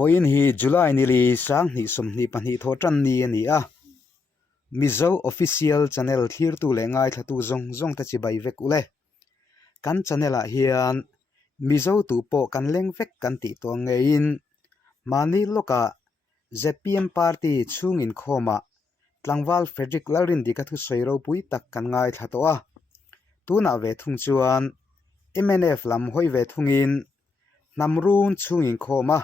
voin hi July nili sang ni som ni pani thotran ni ani a Mizo official channel thir tu le ngai thatu zong zong ta chi bai vek ule kan channel a hian Mizo tu po kan leng vek kan ti to ngein mani loka ZPM party chungin khoma tlangwal Frederick Larin di ka thu soiro pui tak kan ngai thato a tuna ve thung chuan MNF lam hoi ve thungin namrun chungin khoma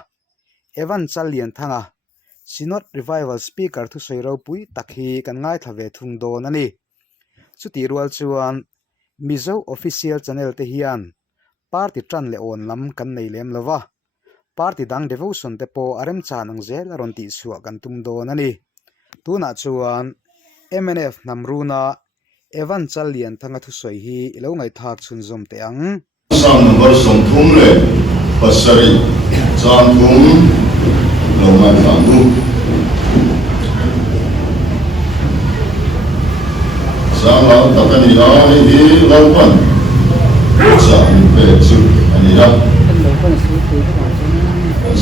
Evan Chalian thanga Sinot Revival Speaker thu soiro pui takhi kan ngai thave thung don ani chuti rual chuan Mizo official channel te hian party tran le on lam kan nei lem lova party dang devotion te po arem cha nang zel ron ti suwa kan tum don ani tuna chuan MNF namruna Evan Chalian thanga thu soi hi lo ngai thak chun zom te ang sang number som thum le pasari chan thum lo ngai thang nu sang la takani a hi lo pan sang pe chu ani ya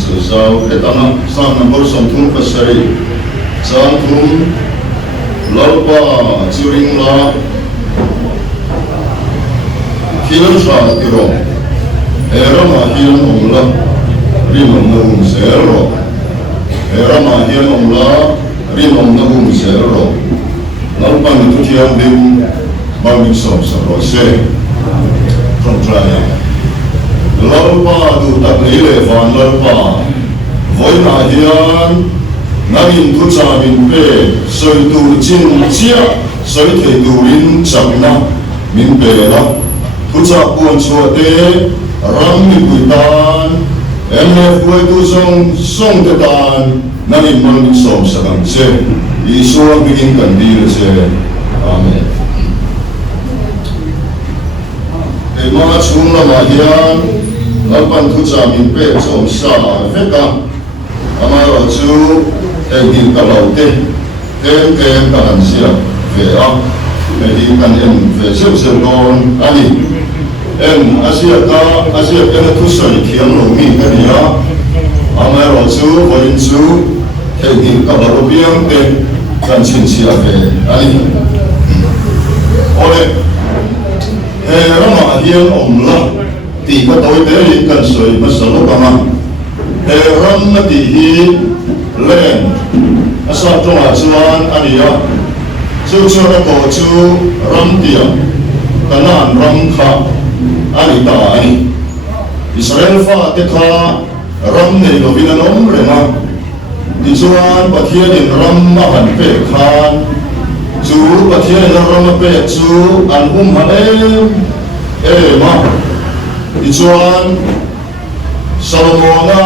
so sao etana sang number som thum pasari chan thum lo pa churing la hilang sa tiro era mahian omla rimom na zero era mahian omla rimom na zero lalpan itu tiang dim bagi sob sarose kontraya lalpa tu tak nile van lalpa voi mahian nagin tu camin pe soi tu chin chia soi te turin chakna min pe la Puja puan suate ram ni puitan MF buai tu song tetan nangin mang som sakang se Isua bikin kandil se amen mga chung na mahian lalpan puja min pe som sa feka amaro chu egin kalaute kem kalan siya fea medin kan fe sel don ani Asia kena tusai kiam lo mi kania amai roju voin chu hegi kabaro biang te kan chin sia fe ani ole rama hian omla ti ka toi te rin kan soi masalo kama ram na ti hi len asa tonga chuan ania chu ka to chu ram tia kanan ram kha ani ta ani Israel fa te kha ram nei lo vin anom renga ti chuan pathian in ram ma han pe khan chu pathian in ram pe chu an ha ma ti chuan Salomona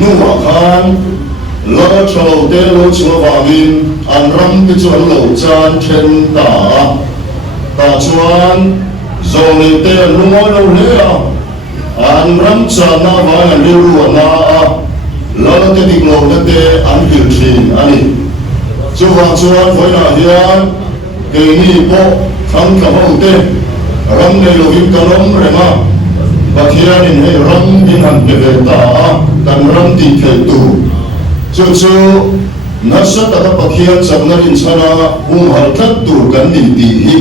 nuwa khan lo chalo te lo chuwawin an ram te chuan lo chan then ta chuan zone te lungo lo lea an ram cha na va na liru na la te dik lo te an hil thin ani chuan voi na hian ke ni po thang ka ho te ram nei lo vin kalom rema pathian in he ram din han pe ta kan ram ti the tu chu nasa ta pathian sabna in chana har khat tu kan ni ti hi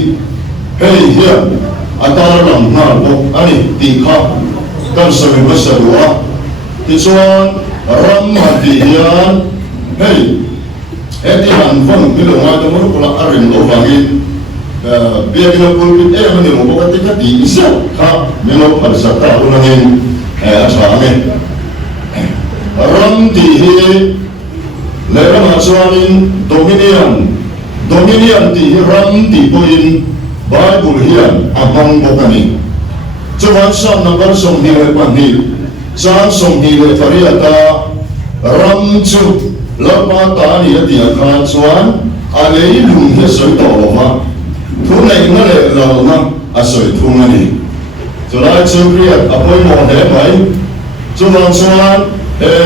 hey hian atar ram na bo ani ti kha kan sabi basadua ti chuan ram ma ti hian hey eti han von bilo ma da mo kula arin lo wangin bia kina pulpit mani mo ka tika ti isa kha melo par sakta unahin achame ram ti hi le ram chuanin dominion ti ram ti poin Bible hian among bokani chuan sam number som ni le pani chan som ni le fariata ram chu lapa ta ni atia khan chuan alei lung he soi to ma thu nei na le lo na a soi thu ngani chulai chu kriat apoi mo he mai chuan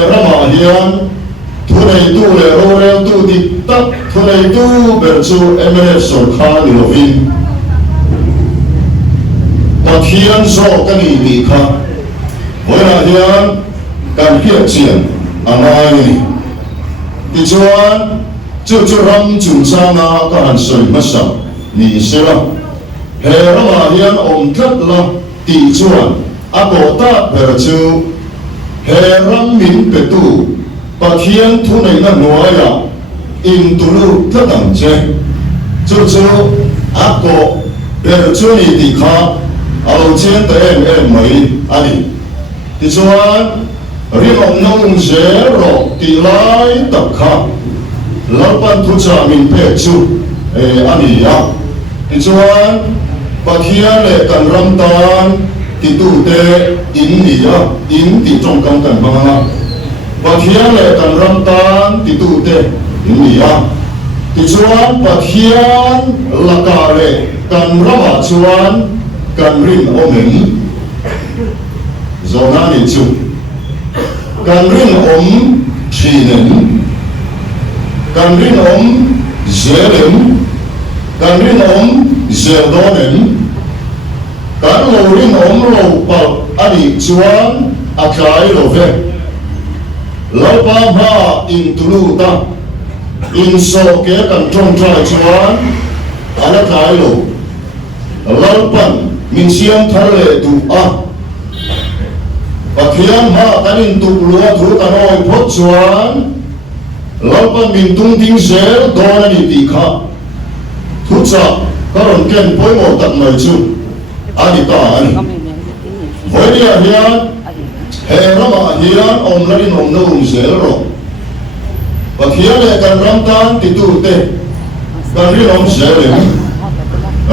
rama hian thu nei tu le ro re tu ti tak thu nei tu ber chu MNF sor kha ni lovin Pathian so kan i kha voina hian kan hiat chian angai ti chuan chu ram chung changa ka han soi masa ni sela he rama hian om thlat la ti chuan a ko ta per chu he ram min pe tu pathian thu nei na noaya in tulu thlatang che chu a ko per chu ni ti kha alo chen te em mai ani ti chuan ri om nong zero ti lai tak kha lalpan thu cha min pe chu ani ya ti chuan pathian le kan ram tan ti tu te in ni ya in ti trong kan kan banga pathian le kan ram tan ti tu te in ni ya ti chuan pathian la ka le kan rama chuan kan rin omen zona ni chu kan rin om thinen kan rin om zelen kan rin om zeldonen kan lo rin om lo pal ani chuan a khai lo ve lo pa ma in tulu ta in so ke kan trong trai chuan ala khai lo lalpan min siam thar le tu a pathian ma kanin tu lua thu kanoi phot chuan lalpan min tung ting zel don ani ti kha thu cha karon ken poimo tak mai chu ani ta ani voidia hian he rama hian om larin om no zel ro pathian le kan ram tan ti tu te kan ri om zel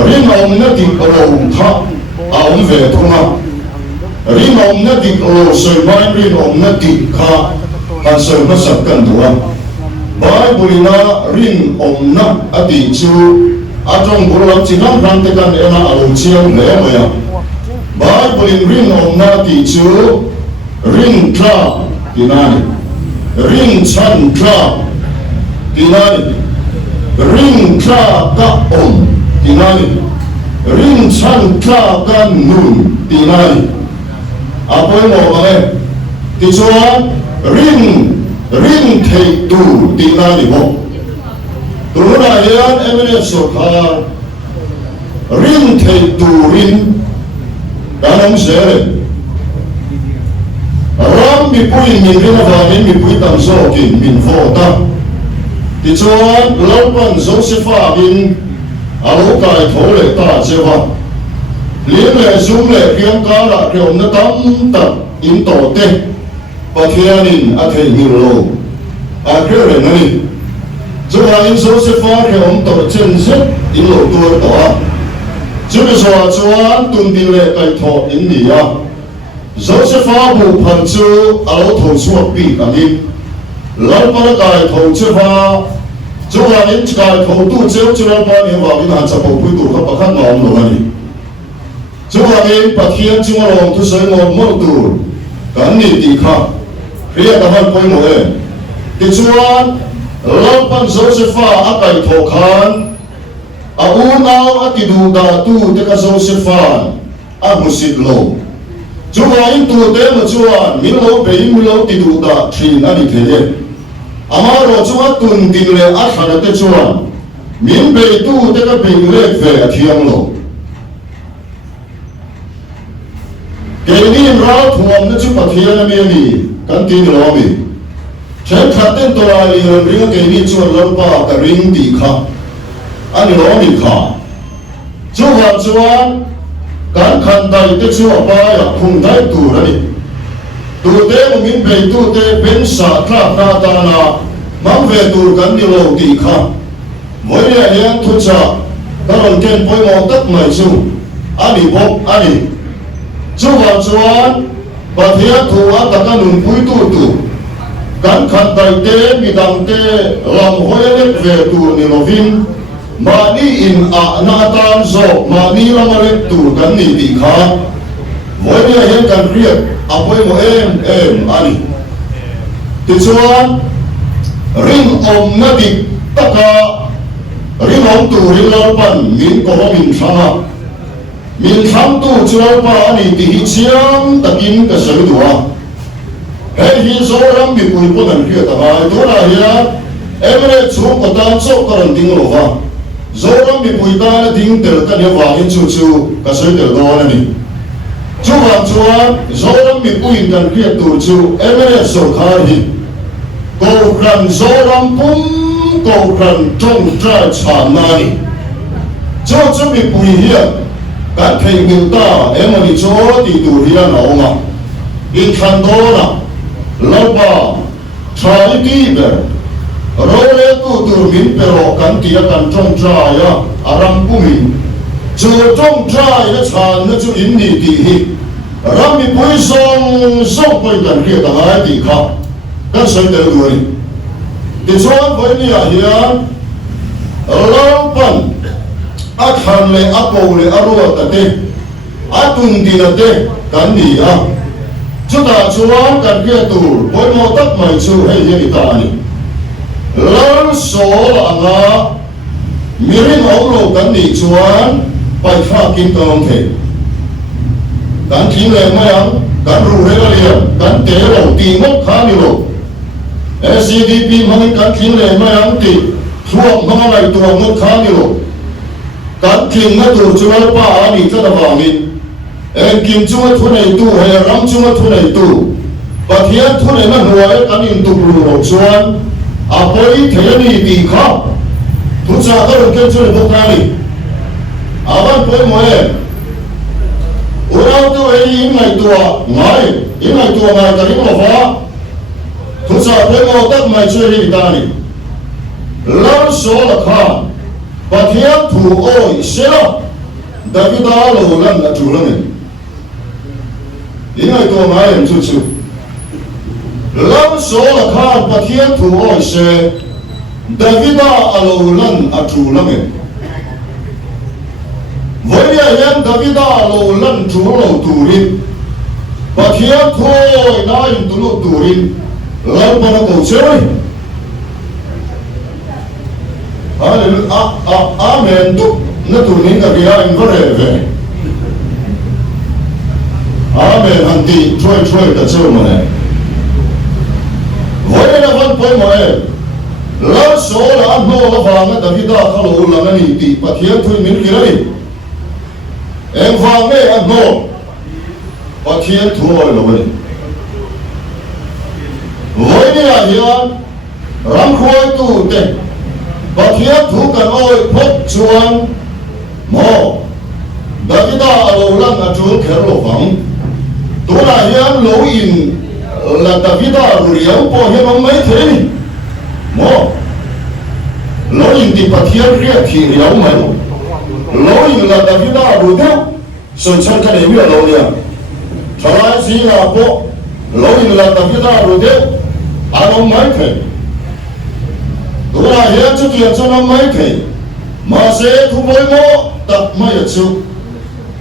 rin om na ti ro kha a om ve thunga rin om na ti ro soi mai rin om na ti kha kan soi ma sak kan duwa Bible na rin om na ati chu atong bulam chinam ran te kan ena alo chiang le maya Bible rin om na ti chu rin tra tinani rin chan tra tinani rin tra ka om tinani rin chan tra ka nun tinani apoy mo ba ti chuan rin thei tu tinani mo tuna hian emene sokha rin thei tu rin kanam sere ram mi pui min rin avamin mi pui tam so kin min vota ti chuan lalpan Josepha bin alo kai thole ta chewa lien le zum le piang ka la riom na tam ta in to te pathianin a thei mi lo a kre nani chuwa in Josepha riom to chen set in lo tur to a chu so chuan tun din le kai tho in ni ya Josepha bu phan chu alo tho suak pi kanin lalpan kai tho chewa chuwa in kai tho tu cheu chura pa ni wa in han cha po pui tu ka pakhan ngom lo ani chuwa in pathian chunga long tu sai ngom mo tu kan ni ti kha ria ta han poi mo e ti chuan lalpan Josepha a kai tho khan a u nau a ti du da tu te ka Josepha a musit lo chuwa in tu te ma chuan min lo pe in lo ti du da thin ani the amaro chuwa tun tin le a thana te chuan min be tu te ka ping le ve a thiang lo ke ni ra thuam na chu pathian mi ni kan tin lo mi chen khaten to la li ri ke ni chuan lo pa ka ring ti kha ani lo mi kha chuwa chuan kan khan dai te chu pa ya khung dai tu ra ni tu te mo min be tu te ben sa kha ta ta na mang ve tu kan ni lo ti kha moi ya hian thu cha karon ken poi mo tak mai chu ani bok ani chuwa chuan pathian thu a ta kan nun pui tu kan khan dai te mi dang te lam hoi le ve tu ni lovin mani in a na tan zo mani lamale tu kan ni ti kha moi ya hian kan riat apoi mo em ani ti chuan ring om na ti taka ring om tu ring lalpan min ko min thanga min tham tu chual pa ani ti chiang takin ka sai duwa hei hi zo ram mi pui pun an ria ta ngai tu na hian emre chu ko tan so karan ding lo wa zo ram mi pui ta na ding tel ta ne wa hin chu chu ka soi tel do na ni chu wang chuan zo ram mi pui kan ria tu chu emre so kha hi ko kran zo ram pum ko kran trong tra cha na ni cho chu mi pui hian kan thei mi ta emani cho ti tu hian a oma in khan do na Lapa, try tiber. Role tu turmin pero kan tia kan trong traya aram kumin. Chu trong tray na chan na chu in ni ti hi. Rami pui song pui kan ria ta ngai ti kha. Kan sai te lu ni. Ti chuan pui ni a hian Lapan akhan le apo le aro ta te. Atun ti na te kan ni a. Chúng ta chuan kan kia tu poi mo tak mai chu hei hi ta ni lan so anga mirin olo kan ni chuan pai kha kim tong the kan thing le mai ang kan ru re la lian kan te lo ti mok kha ni lo SCDP mang kan thing le mai ang ti thuak mang lai tu mok kha ni lo kan thing na tu chuan pa ani ta da wa ni em kim chung thu này tu hay ram chung thu này tu và thiệt thu này nó nuôi cái niệm tu lu chuan à bơi thế này đi khá thu cha cái được cái chuyện bốc ra đi à bạn bơi mồi orang tu ini ngày tua ngày cái gì mà phá thu cha bơi mồi tất ngày chơi đi ta đi lâu số là khá và thiệt thu ôi xe David đã lâu lần là chủ lần因为多买人出去，老说了看把天土爱些，但是他阿老人阿主了没？为了让他们阿老人主老土人，把天土那人土老土人，老把那搞起来。阿门都那土人那个呀，因为嘞。Amen hanti troi ta chu mo ne voi na van poi mo e la so la no la va na David a khalo la na ni ti pathian thui min ki rai em va me a no pathian thoi lo ni voi ni a hian ram khoi tu te pathian thu kan oi phok chuan mo David a lo lan a chu kher lo vang tu na hian lo in la David a riau po hian ông mấy thế ni mo lo in ti pathian ria thi riau mai lo in la David a ru de son chan ka ne mi lo nia thalai si na po lo in la David a ru de ông mấy thế tu na hian chu ti cho ông mấy thế mà sẽ thu bôi mo tak mai chu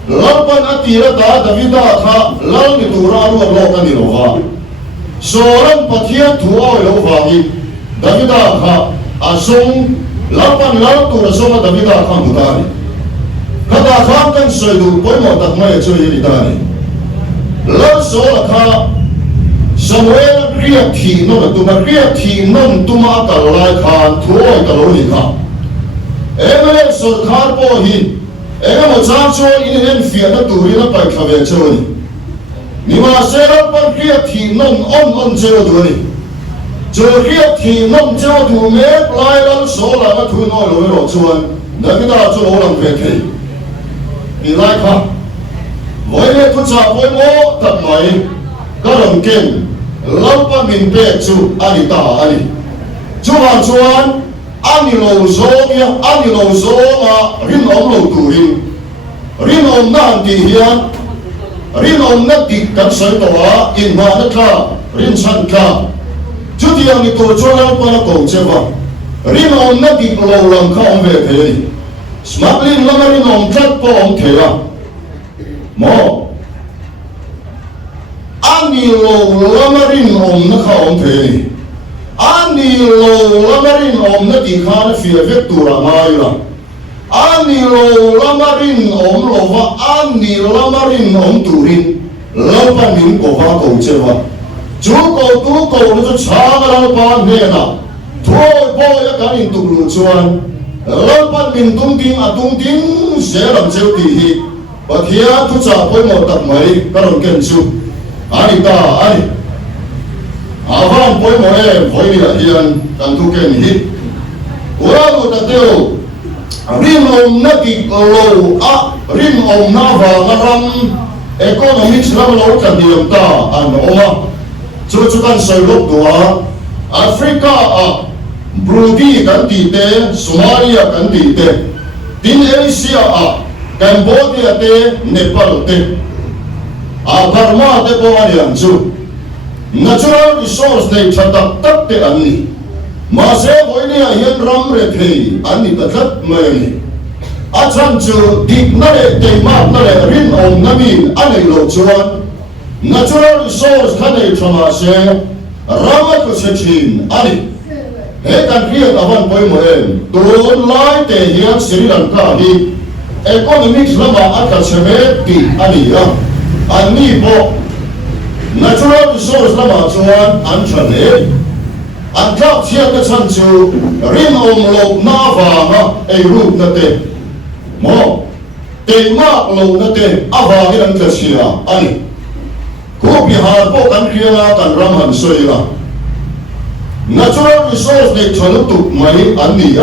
Lapan atira ta David tha lal ni tura ru lo ka ni lo wa soran pathia thuo lo wa ni David tha asong lapan lal tura soma David tha mutari kada kha kan soi du poi mo tak mai chu yi ta ni lal so la kha Samuel ria thi no tu ma ria thi non tu ma ka lai khan thuo ka lo ni kha emre sarkar po hi Ega mo chang cho in en fia na turi na pai khave cho ni ni ma se ra pan kia thi non on cho du ni cho kia thi non cho du me lai lan so la na thu no lo ro chuan na ki da cho lo lang ve thei ni lai kha voi le thu cha voi mo tak mai ka ram ken lam pa min pe chu ani ta ani chu han chuan ani lo zo ma rin om lo turin rin om na ti hian rin om na ti kan sai to wa in ma na kha rin chan kha chu ti ang ni to cho la pa na ko che wa rin om na ti lo lam kha om ve the ni smuggling la rin om chat po om the wa mo ani lo la rin om na kha om the ni ani lo lamarin om na ti khan fia ve tura mai la ani lo lamarin om lo va ani lamarin om turin lapan min ko va ko chewa chú cầu nó cho sáng ra ban nghe na thôi bôi ya cái hình tục lụt chuan lâu ban mình tung tiếng sẽ làm treo tỉ hi và kia tu trả bôi một tập mấy các đồng kiến chú anh van bôi một em bôi đi là hiền đang tu kiến hi ora tu ta tiêu rim om na ki lo rim om na va ngaram economics la lo kan diam ta an oma chu kan soi lok tua Africa Brunei kan ti te Somalia kan ti te tin Asia Cambodia te Nepal te Burma te po ani chu natural resource te chatak tak te ani mà sẽ với này hiện ram rệt thì anh đi tất mấy anh chăn chú đi nãy để mà nãy rin ông nami anh ấy lộ chuan natural resource cái này cho mà sẽ ram cái sẽ chín anh ấy hết anh kia là văn bồi mỗi em tuôn lại để hiện Sri Lanka đi economics là mà anh ta sẽ biết thì anh ấy anh đi bộ natural resource là mà chuan anh chăn đấy anh tháp chia cái chân chú rin ông lộc na vàng ấy rụt na tê mò tê mạc lộc na tê vàng cái cái gì anh cô bị hà bộ căn kia căn ram hẳn soi là natural resource này cho nó tụt mấy anh đi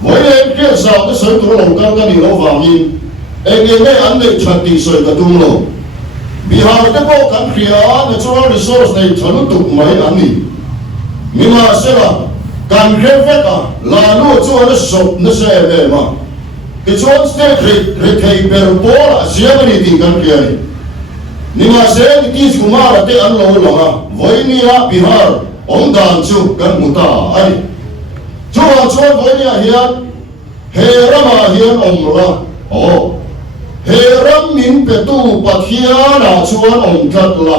với em kia sao cái soi tụi lộc cái đi lộc vàng in em nghe anh này chặt đi soi cái tung lộc bị hà cái bộ căn kia natural resource này cho nó tụt mấy anh đi nhưng mà sẽ là càng ghép vết là luôn cho nó sụp nó sẽ về mà cái chỗ sẽ thầy bèo bố là sẽ cái gì càng kia này nhưng mà sẽ cái tí của mà là cái ăn lâu lắm với nia Bihar ông đàn chú cần một ta ai chú với nia hiện hệ ra hiện ông ra hệ ra mình phải tu bát hiền là chú ông thật là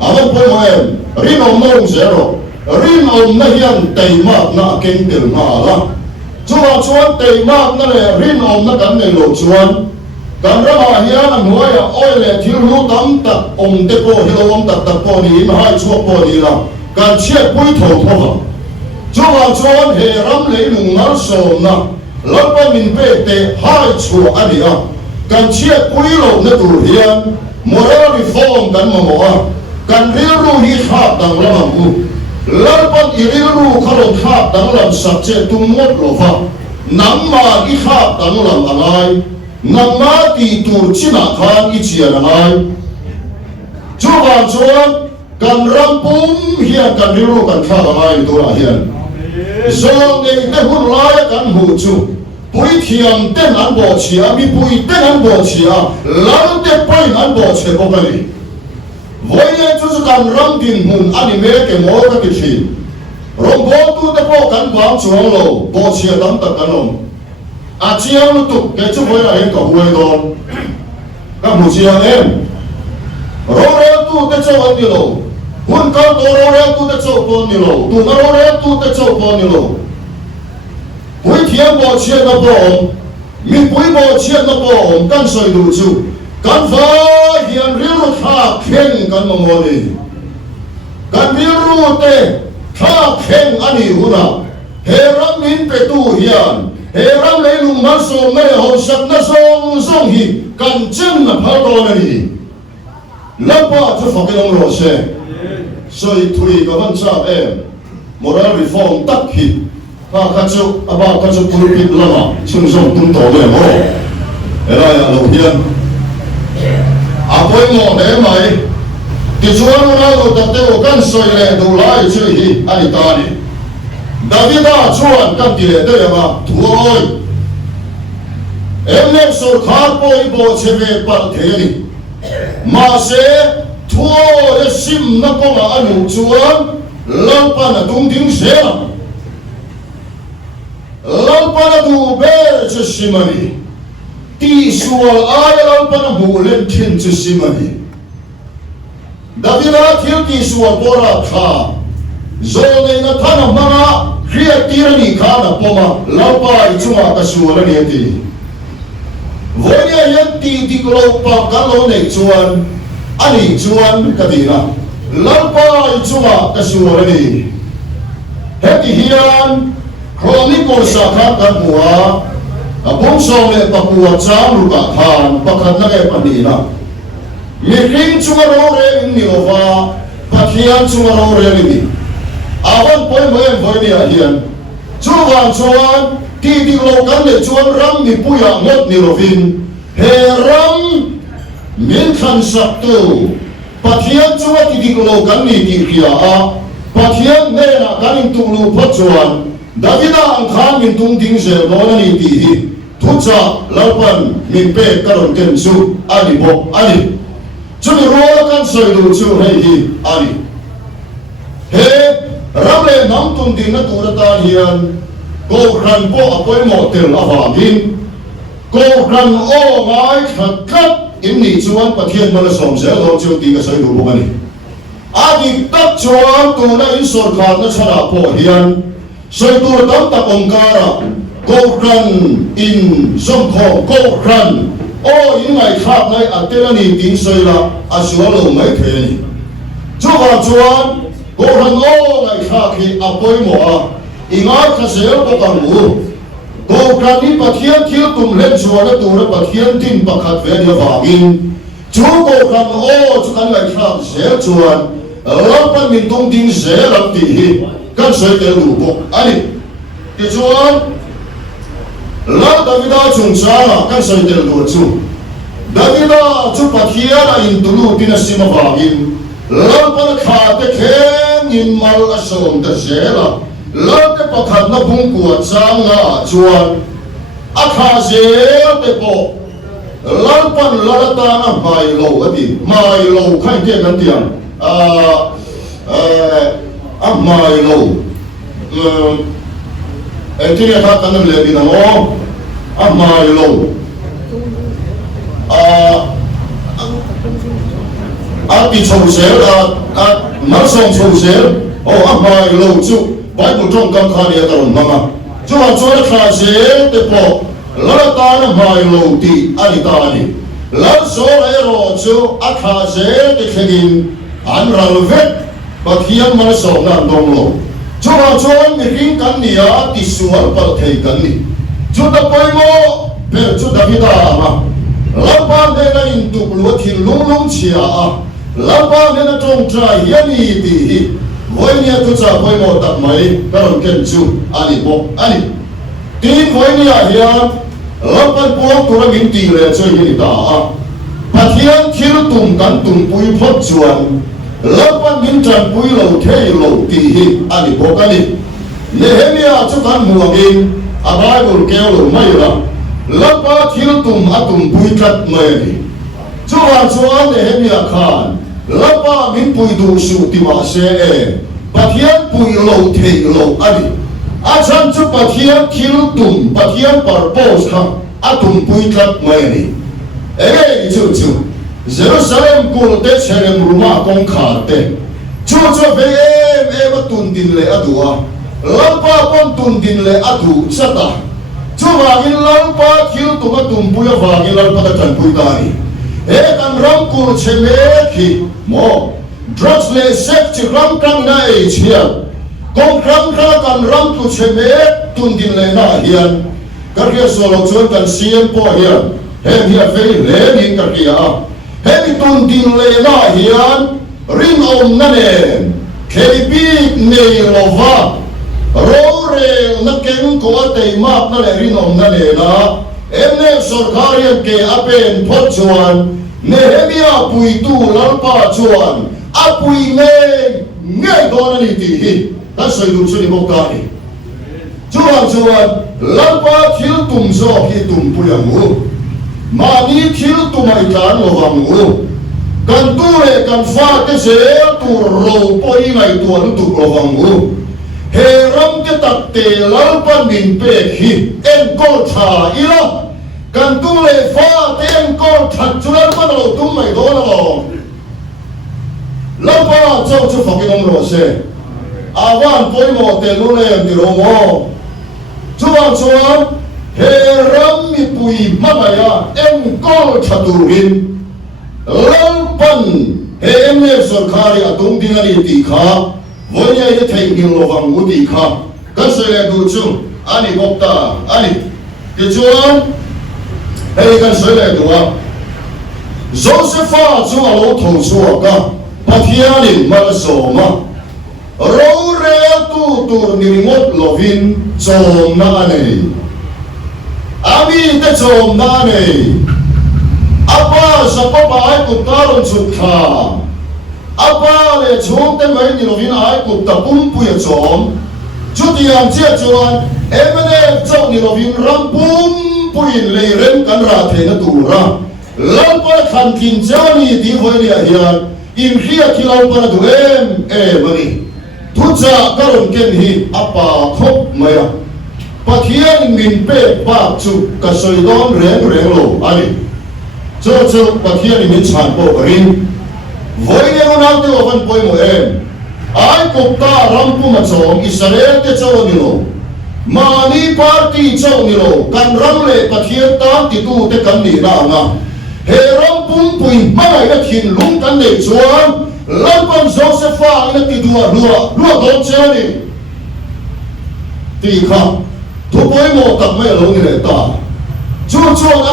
anh phải nói em riêng ông nông sẽ rồi rin om na hian tei mak na keng tel ma la chuan tei mak na le rin om na kan nei lo chuan kan rama hian an huaya oile thil lu tam tak om te po hilo om tak po ni ma hai chuak po ni la kan chiat pui tho chuan he ram le lung nal som na lapa min pe te hai chu ani kan chiat pui lo na tur hian moral reform kan mo kan riru hi kha dang lam mu lalpan iriru khalon khap dang lam sakche tumot lova namma i khap dang lam angai namma ti tur china khan i chian angai chuan kan rampum hian kan riru kan khap angai tura hian zong nei te hun lai kan hu chu pui thiam ten an bo chia mi pui ten an bo chia lal te pai an bo che ko kali với những chú cần rong tìm hồn anh mẹ cái mối cái gì rong bố tu tập bộ cán quảng chuông lô bố chia tấm tập cán lồng chiang lu tục cái chú với là em có huề đòn các mù chiang em rong reo tu tập châu anh đi lô hun cao tổ rong reo tu tập châu con đi lô tu nó rong reo tu tập châu con đi lô với thiam bố chia tập bộ mình với bố chia tập bộ căn soi đủ chú kan vai hian riru tha khen kan mamoni kan riru te tha khen ani huna he ram min pe tu hian he ram le lung ma so me ho sak na song hi kan chen na pha do na ni lapa chu fa ke long ro se soi thui ka van cha em moral reform tak hi ka chu aba ka chu puri pit lama chung song tum to le mo era ya lo hian apoi mo ne mai ti chuan na lo ta te o kan soi le do lai chu hi ani ta ni Davida chuan kan ti le te ma thuoi em le sor kha poi bo cheve par the ni ma se thuo e sim na ko ma anu chuan lau pa na tung ding se lau pa na du be che simani ti sual ai lau pa na hu len thin che simani Davida thil ti sual bora kha zone na thana manga khria tirani kha na poma lau pa I chunga ka sual ni ti voya yan ti ti ko pa ka lo nei chuan ani chuan ka dina lalpa ichunga kasuarani heti hian chronicle sakha kanua abong sole pakua chamruka khan pakhat na ke panina miring chunga rore ni ova pathian chunga rore ni awan poi moen voini hian chuan ti lo kan le chuan ram mi puya ngot ni rovin he ram min khan saktu pathian chunga ti lo kan ni ti khia a pathian ne na kan tu lu phat chuan davida ang khan min tung ding se no na ni ti hi thucha lalpan min pe karon ken chu ani bo ani chumi ro kan soi du chu hei hi ani he ramle nam tung ding na tu ta hian ko ran po apoi mo tel awangin ko ran o ngai khat inni chuan pathian mala som se lo chu ti ka soi du bo ani adi tak chuan tu na in sor khat na chara po hian soi tu tam tak ongkara ko ran in som kho ko ran o in ngai khat ngai atela ni tin soi la asualo mai the ni chuan ko ran o ngai kha ki apoi mo a ingai ka se ko kan mu ko ran ni pathian thil tum len chuan tu ra pathian tin pakhat ve dia wangin chu ko ran o chu kan ngai kha se chuan lampan min tung ding se lam ti hi kan soi te lu bo ani ti chuan la davida chung cha kan soi te lu chu davida chu pathian a in tulu tin sima wangin lampan kha te khen in mal asom ta se la lam te pakhat na bung ku changa chuan a kha se te po lampan lalata na mai lo ati mai lo khai te kan tiang mai lo ti ne tha kan le bi na mo mai lo ti chou se ma song chou se o mai lo chu Bible trong kam kha ni ta ron mama chuan kha se te po la ta na mai lo ti ani ta ni la so e ro chu a kha se te khegin an ral vet pathian ma so na dong lo chuan mi ring kan ni a ti sual par thei kan ni chu da poi mo per chu da vida ma la pa de na in tu lu thi lung chia a la pa de na tong trai yani ti hi voi ni tu cha poi mo tak mai karon ken chu ani bo ani tin voi ni a hian la pa po tu ra min ti le choi ni ta a pathian thil tum kan tum pui phot chuan lapan min tran pui lo thei lo ti hi ani bo kani nehemia chu kan muangin a bible keo lo mai la lapa thil tum atum pui kat mai ni chuan nehemia khan lapa min pui du su ti ma se e pathian pui lo thei lo ani a chan chu pathian thil tum pathian purpose kha atum pui kat mai ni chu Jerusalem kul te cherem ruma kong kharte chu ve em tun din le adua lampa pon tun din le adu sata chu wangin lampa thil tu tum puya wangin lampa ta kan pui tani kan ram kul cheme ki mo drugs le sex chi ram kang na e chia kong ram kan ram tu cheme tun din le na hian karya solo chuan kan siem po hian hem hi a fe le ni karya hemi tun din le na hian rin om na ne khelipi nei lova ro re na ken ko te map na le rin om na le na emne sarkarian ke apen phot chuan nehemia pui tu lalpa chuan apui nge don ni ti hi ta sai lu chu ni bo ka ni chuan lalpa thil tum zo hi tum puyangu mani thil tumai tlan lo wangu kan tu le kan fa te se tu ro poi ngai tu an tu lo wangu he ram ke tak te lalpan min pe hi en ko tha ila kan tu le fa te en ko tha chuan pa lo tum mai do na lo lalpa chau chu fa ki dong lo se awan poi mo te lu le ti ro mo chuan he ram mi pui mamaya en ko thaturin lalpan em nè sor khari atung ding ani ti kha voi ya ye thei ngil lo wang u ti kha kan se le du chung ani bokta ani ti chuan hei kan se le du a Josepha chu alo thong chu ka pathianin mal soma ro re tu tur ni ngot lovin chom na nei ami te chom na nei apa sa pa ai ku taron chu kha apa le chung te mai ni lovin ai ku ta pum pu ya chom chu ti am chia chuan emene chau ni lovin ram pum pu in le ren kan ra the na tu ra lam pa khan kin chani ti hoi ni hian in khia khilau pa du mani thu cha karon ken hi apa khop maya pathian min pe pa chu ka soi don reng lo ani cho pathian min chan po rin voi ne unau te ovan poi mo ai kopta rampu ma chong Israel te chaw ni lo mani party chaw ni lo kan ram le pathian ta ti tu te kan ni na nga he ram pum pui mai na thin lung kan nei chuan lampan Josepha ina ti dua don chani ti kha thu poi mo tak mai lo ni le ta chu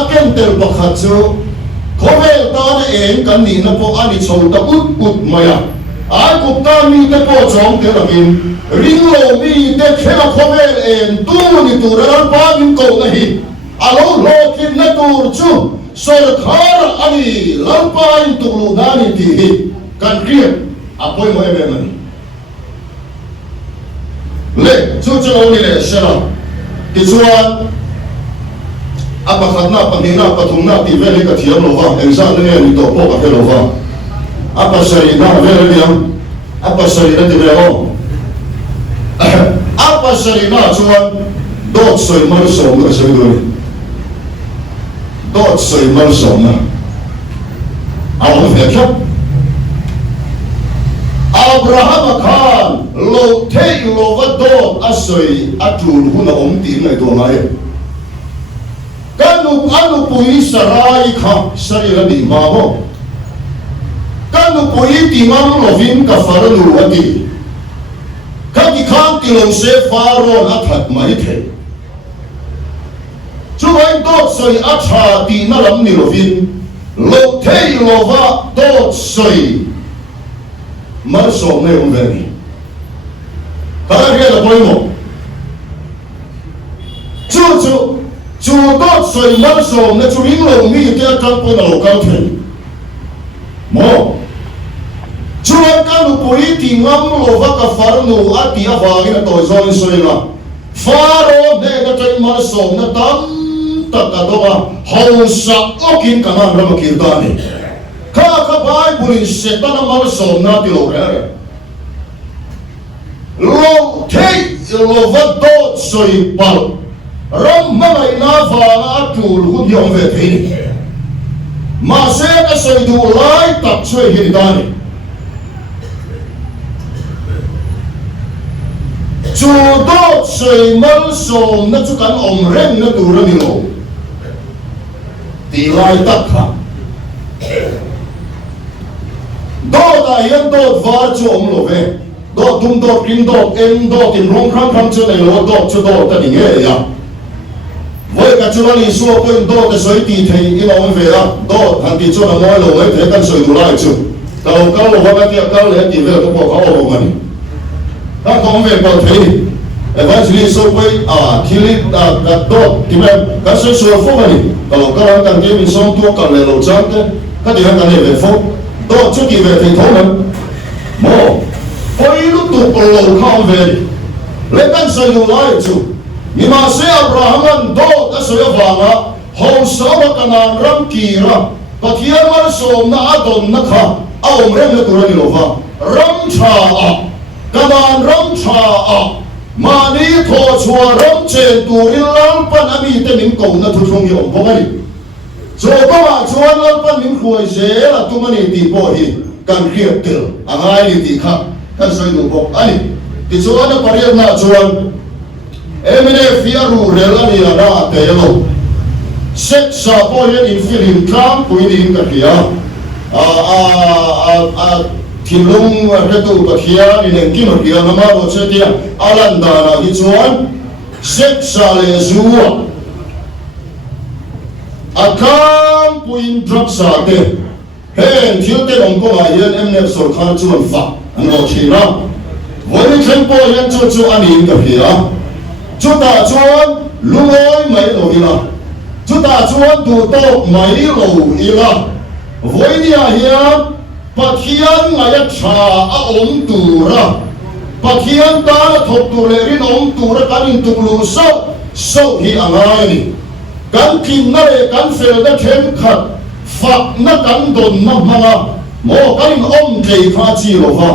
a ken tel pakhat chu khovel ta na en kan ni na po ani chho ta ut maya ai kup ta mi te po chong te lamin ring lo mi te khela khovel en tu ni tu ran pa min ko na hi alo lo kin na tur chu sarkar ani lampa in tu lu dani ti hi kan kriya apoi mo mani le chu lo ni le shara ti chuan apa khatna panina pathumna ti vele ka thiam lo wa exam ne ni to po ka lo wa apa sari na vele dia apa sari na ti vele ho apa sari na chuan dot soi mar so ma soi do dot soi mar so na aw ve kha Abraham khan lo thei lo va dot asoi atul huna ti ngai do mai anu pui sarai kha sari la di ma ho kanu pui ti ma lo vin ka faranu ati ka ki khang ti lo se faro na that mai the chu ai dot soi acha ti na lam ni lo vin lo thei lo va dot soi mar so ne un veni para que la poimo chu dot soi mar so ne chu ring lo mi te kan po na lo ka the mo chu kan lu poi ti ngam lo va ka far no ati a va ina to zoi soi la faro ne ka tai mar so na tam ta ka do ba hausa okin ka man ram ki dani ka Bible setan mar so na ti lo re lo thei lo va dot soi pal ram mai na va atul hu yong ve thei ma se ka soi du lai tak choi hi dani chu dot soi mar so na chu kan om ren na tu ra ni lo ti lai tak kha dot a yan dot var chu om lo ve dot tum dot kim dot em dot in rong kham chu nei lo dot chu dot ta ni nge ya voi ka chu ni so ko dot soi ti thei i lo ve la dot han ti chu na mo lo ve the kan soi du lai chu ka lo va ka ti ka le ti ve ko ko ka lo mani ta ko ve ko thei eventually so ko thili ka dot ti me ka so fo mani ka lo ka kan ke min som tu ka le lo chante ka ti han ka le ve fo dot chu ti ve thei tho man mo oi lu tu ko lo kham ve le kan soi du lai chu mi ma se Abraham dot a soi va nga ho so ma kana ram ki ra pathian mar so na adon na kha a om rem na tu ra ni lo va ram cha a kanan ram cha a mani tho chua ram chen tu ri lam pan ami te min ko na thu thong yo bo mani so ko ma chuan lam pan min khuai se la tu mani ti po hi kan khiat tel angai ni ti kha kan soi du bo ani ti chuan a pariat na chuan emine fiaru relani ana te lo set sa po yen in film tram puin in ka kia thiên lung cái tu bậc hiền thì nên kim một kia nó mà một chơi tiền alan đà là cái chuan xếp xa lệ zua akam puin drop sa te hen thiếu te đồng công ai hiền em nếp sổ khăn chuan phật anh ngồi chỉ na với những po hiền chu anh im cái kia chúng ta chuan lung ơi mấy đồ đi là chúng ta chuan tu tao mấy đồ đi là với nhà hiền Pathian ngaya cha a tu ra Pathian ta thop tu le rin tu ra kanin tu lu so hi angai ni kan kin na le kan fel da them khat fak na kan don na manga mo kanin kei kha chi lo va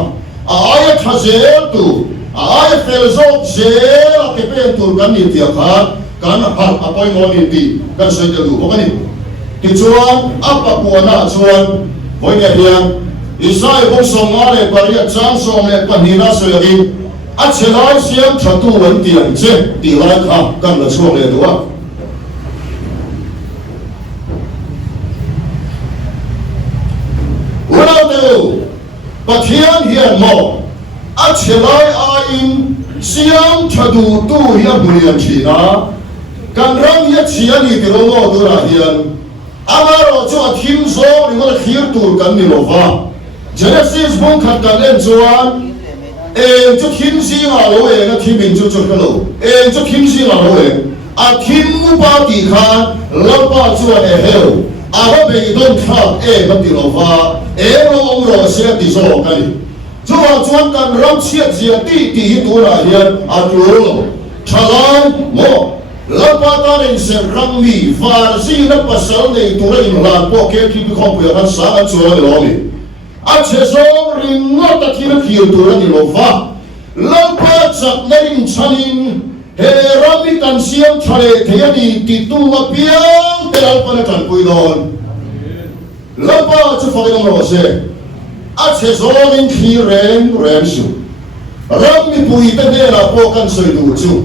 aya tha zel tu aya fel zo zel ke pen tu kan ni tia kha kan ha apoi mo ni ti kan sai da lu ko kan ni ti chuan apa ko na chuan voi ne hian Isai bông sông ngã lệ bà riêng trang sông lệ bà nina sợi đi át chế lái xiêm thật tu vấn tiền chế tỷ lái khá cần là chuông lệ đúng không? Ủa nào tiêu bà thiên hiền mộ át chế lái ai xiêm thật tu hiền bùi hiền chỉ ná cần răng hiết xiêm đi tiêu ngô tu là hiền ama ro cho thím số đi ngô là khír tu cần đi lộ va Genesis bông khát cần lên chuan em cho thím gì ngà lỗ em nó thím mình cho cái lỗ em cho thím gì ngà lỗ em thím mu ba tỷ khan lâu ba chuan em heo nó bị đông khát em bắt đi lỗ va em nó ông rồi sẽ đi số cái chuan cần rong xiết xiết tỷ tu là hiền tu lỗ thay mo lâu ba ta nên sẽ rong mi và gì nó bắt sẵn này tu là im lan bộ kia khi bị không bị hắn sáng chuan lỗ mi anh sẽ sống riêng ngót ta khi nó hiểu tuổi là điều va lâu ba chặt lên chanin hệ rami tan xiêm thề thế đi ti tu mà biếng để anh phải chọn quỳ đòn lâu ba cho phải ông nói sẽ anh sẽ sống riêng khi rèn su rami bùi bên đây là bộ căn sợi đủ chu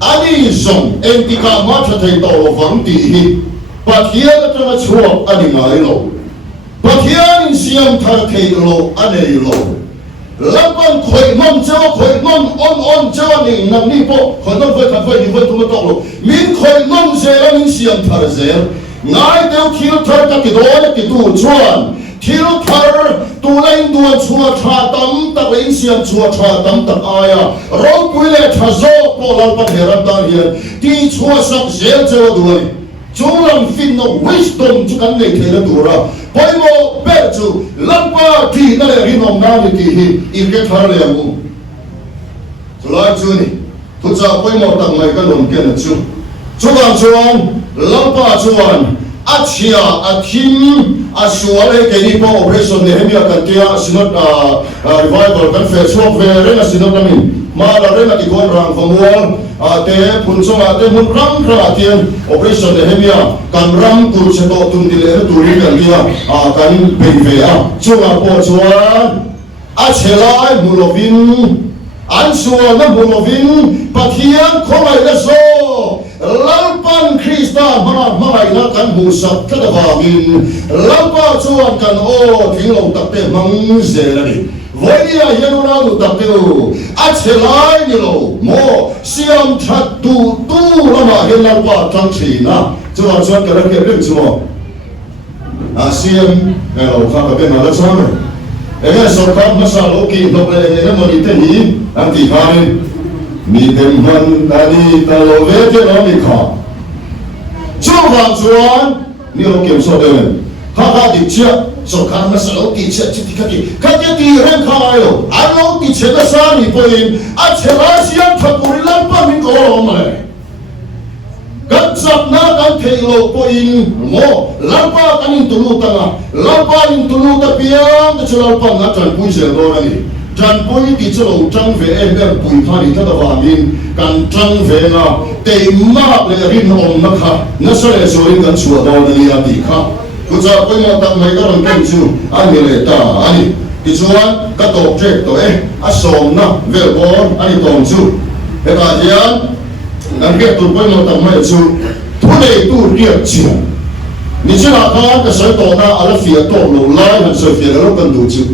anh đi sống em ti cả mắt thấy tàu vắng tỉ hi và thiên là cho nó chuộc anh đi ngài lâu Pathian siam thar thei lo anei lo lapan khoi mom on chawa ni nam ni po khoi non voi khan voi ni voi tu to lo min khoi mom se la min siam thar zel ngai deu thil thar ta ki do ti tu chuan thil thar tu lain duan chua tha tam tak lein siam chua tha tam tak aya ro pui le tha zo po lal pa heram ta hian ti chua sak zel chawa duai chúng làm phim nó wisdom chú cắn này thế là đủ rồi bởi một bé chú lâm ba thì nó là riêng ông nam thì im cái thằng này ngu chú lại chú này tôi cho bởi một tầng này cái lồng kia là chú làm chú anh lâm ba chú anh chia thím xóa lấy cái đi bao operation này bây giờ cần kia xin revival cần phải xóa về đấy là xin nó mình mà là đấy là cái con răng phong muôn thế phun xong thế muốn răng ra tiền operation này bây giờ cần răng tu sẽ tổ tung đi lấy tu đi cần kia cần bệnh về chú là bộ chúa chia lại mulovin anh xóa nó mulovin pathian không ai là số lalpan Krista mana ina kan musat kada vangin lalpa chuan kan thing lo takte mang zelani voidia yanuna lu takte achelai ni lo mo siam that tu lama hen lalpa tang thina chuan ka ke rim chuan siam lo kha ka be na la chame ega sorkar masalo ki doble ene moni te ni anti khain mi dem man tani talo ve te no mi kha chu wang chuan ni lo kem so de ha di chia so kan ma so ti chia ti ka ti ren kha ayo a lo ti chia na sa ni poin a che la siam tha puri lam pa min ko lo ma le kan sap na kan thei lo poin mo lam pa kan in tulu ta na lam pa in tulu ta piang ta chu lam pa na tan pui se lo ni Trần bối thì cho lâu trăng về em bùi pha đi thất vào mình cần trăng về na tây mắc lại riêng ông nó khá nó sẽ là số cần chùa đó là đi làm gì khác cứ cho cái mà tặng mấy cái đồng tiền chú anh nhớ ta anh thì chú anh các tổ chức tổ ấy sòng na về bó anh tổng chú hiện tại thì anh biết tụi cái mà tặng mấy chú thu này tu riêng chuyện 你这哪看个谁多那阿拉phía多路来，还是phía đó cần đủ chịu.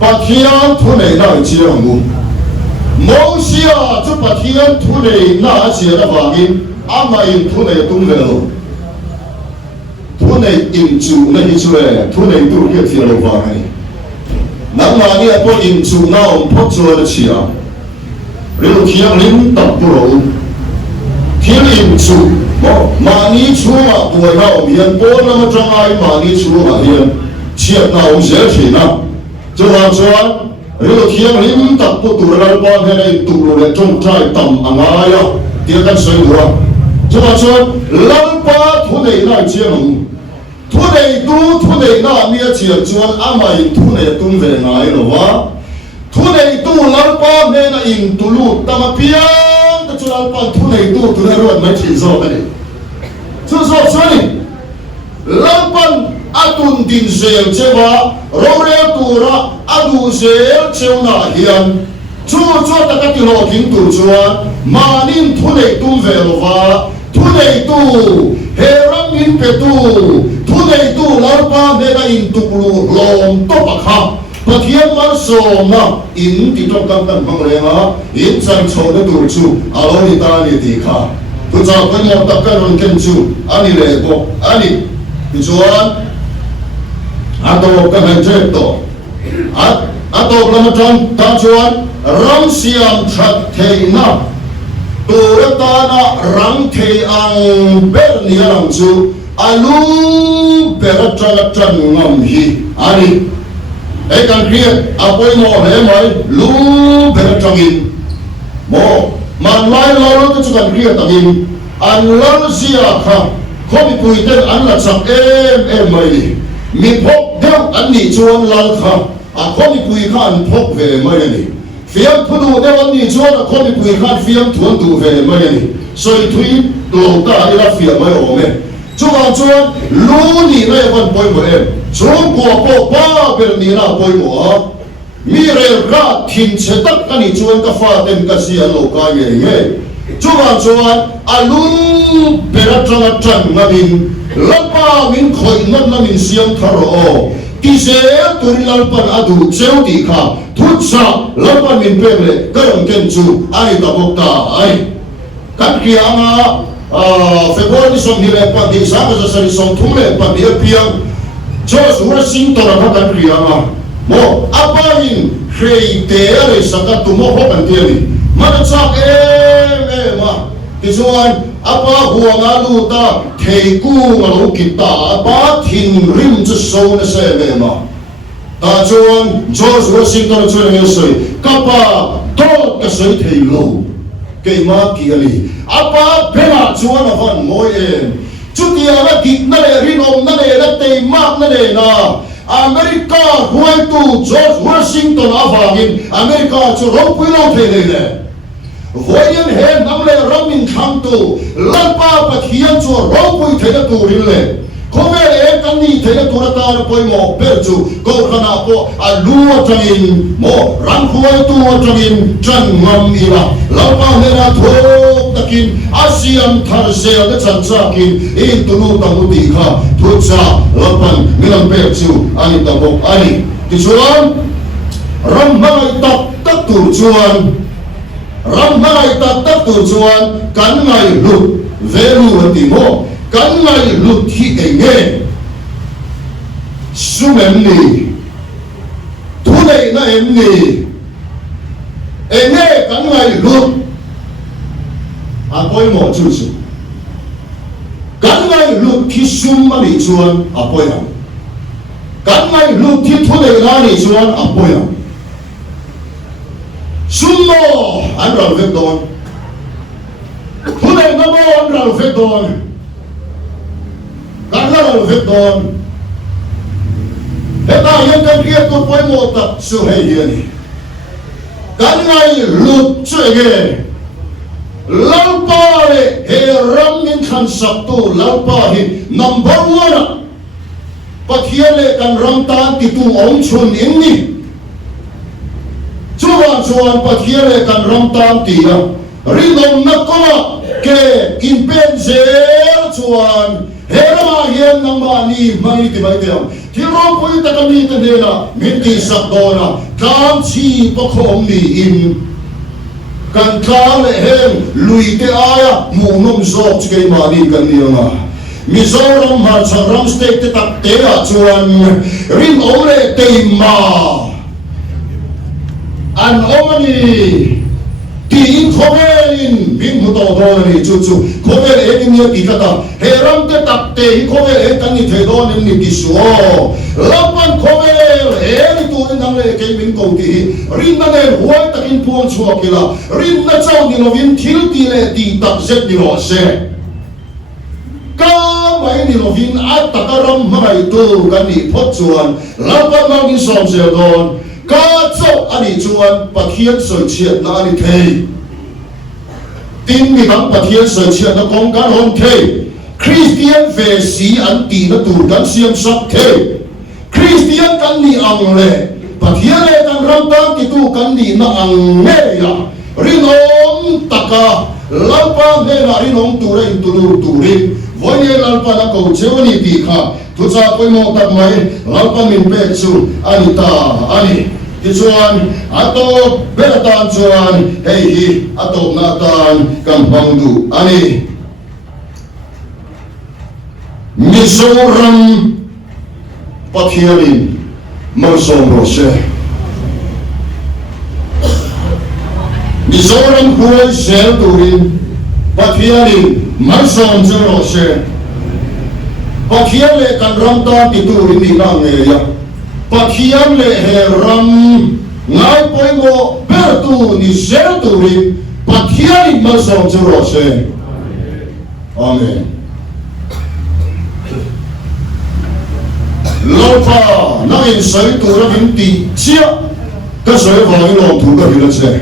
Bà thiên thu này nào chỉ là ngu. Mong xia cho bà thiên thu này nào chỉ là vàng in, ama in thu này tung về rồi. Thu này in chủ này đi chơi, thu này tu cái phía đầu vàng này. Nắng mà đi có in chủ nào phốt chơi là chỉ à. Rồi thiên linh tập tu rồi. Thiên in chủ mà ni chúa mà tuổi nào miền bốn năm trong ai mà ni chúa mà hiền chiết nào dễ thì nào cho làm cho rồi thiên linh tập tu tu ra bao thế này tu rồi trong trai tầm anh ai à tiếng căn soi đùa cho làm cho lăng ba thu này lại chiang thu này na mía chiết chuan amai thu này tung về ngay rồi vả thu này tu lăng ba nên là in tu lu tam piang ta cho lăng ba thu này tu ra rồi mấy chỉ rồi này chú sốt xuân lăng pan atun tin sel chewa rore tura adu sel chewna hian chú ta cái lo kính tu chuan manin thu này tung về lova thu này tu heram in pe tu thu này tu larpa mega in tu lu lom to pakha pathian mar som na in ti to kam kan bang lenga in chan chode tu chu alo ni ta ni ti kha tu cha ko mo ta ka ron ken chu ani le ko ani ti chuan ato ka han che to ato lam tron ta chuan ram siam that thei na tu ra ta na rang thei ang ber ni ram chu alu ber tran ngam hi ani ai kan riêng apoi mo he mai lu ber trangin mo man lai lo to chu kan riêng tangin an lan sia kha khomi puiten an la chak em mai ni mi phok deu an ni chuan lal kha a khomi pui kha an phok ve mai ni fiam phudu deu an ni chuan a khomi pui kha fiam thuan tu ve mai ni soi thui lo ta ila fiam mai o me chuan lu ni na van poi mo em chung po pa ber ni na poi mo mi re ra thin che tak ani chuan ka fa tem ka si lo ka ye chuan alu beratanga tran ngamin lapa min khoi ngan namin siam tharo ti se turi lalpan adu cheu ti kha thutsa lalpan min pemle karang ken chu ai ta bokta ai kan kianga Februari som ni le pa di sa ka sa som thum le pa di piang cho sura sing to ra kan kianga mo apain hrei te ale saka tu mo ho kan ti ni mana chak ma ti chuan apa huanga lu ta thei ku ngalo kita apa thin rim chu so na se me ma ta chuan George Washington chuan nge soi kapa to ka soi thei lo ke ma ki ali apa pena chuan avan moi em chutia la ki na le rinom na le la te ma na le na America huai tu George Washington avangin America chu ro pui lo the le voyen he namle ramin kham tu lalpa pathian chu ro pui the tu rin le kome e kan ni the tu ra ta poi mo per chu ko khana po alu atangin mo ran huai tu atangin chan ngam ila lalpa me na thok takin asiam thar se da chan cha kin in tu nu ta mu ti kha thu cha lalpan milam per chu ani ta bo ani ti chuan ram mai tak tu chuan ram mai tak tu chuan kan ngai lu velu ti mo kan ngai lu thi enge sumem ni thu nei na em ni enge kan ngai lu a poi mo chu chu kan ngai lu thi sum ma ni chuan a poi na kan ngai lu thi thu nei na ni chuan a poi na summo an ral ve don thu nei na mo an ral ve don kan ral ve don eta yen kan ria tu poi mo ta su he ye ni kan ngai lu chu ge lalpa le he ram min khan sap tu lalpa hi number 1 pathiale kan ram ta ti tu ong chun in ni chuan pathiale kan ram ta ti na rilom na ko ke in pen zel chuan he rama hiền nang ma ni mai ti mai tiam thi ro pui ta kami ta ne na min ti sak do na kam chi po khom ni in kan ka le hen lui te aya mu nom zok ke ma ni kan ni ma Mizoram Marcharam state te tak te a chuan rim ole te ma an omani ti in khovelin bing mu to do ni chu chu khovel e ni ti kata heram te tak te khovel e kan ni the do ni ti suo lapan khovel e ni tu nang le ke min ko ti rin na ne huai takin puan chuak kila rin na chau ni lovin thil ti le ti tak zet ni ro se ka mai ni lovin at takaram mai tu kan ni phot chuan lapan mang ni som se don ka chau ani chuan pathian soi chiat na ani thei tin mi bang pathian soi chiat na kong kan hon thei Christian ve si an ti na tur kan siam sak thei Christian kan ni ang le pathian le kan ram ta ti tu kan ni na ang ne ya rinom taka lalpa me na rinom tu re tu nur tu rin voi ne lalpa na ko chewani ti kha tu cha koi mo tak mai lalpa min pe chu ani ta ani ti chuan ato beratan chuan hei hi ato na tan kam bang du ani Mizoram pathianin marsom rose Mizoram huai sel turin pathianin marsom rose pathian le kan ram ta ti turin ni na nge ya pathian le he ram ngai poi mo bertu ni sel turin pathianin marsom rose amen Lopa na in sai tu ra vin ti chia ka sai va ni long thu ka hila che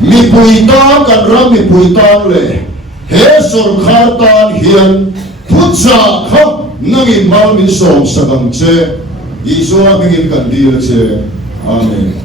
mi pui ta kan ra mi pui ta le he sor khar ta hian phut sa kha na in mal min som sa dang che Isua bingin kan di la che amen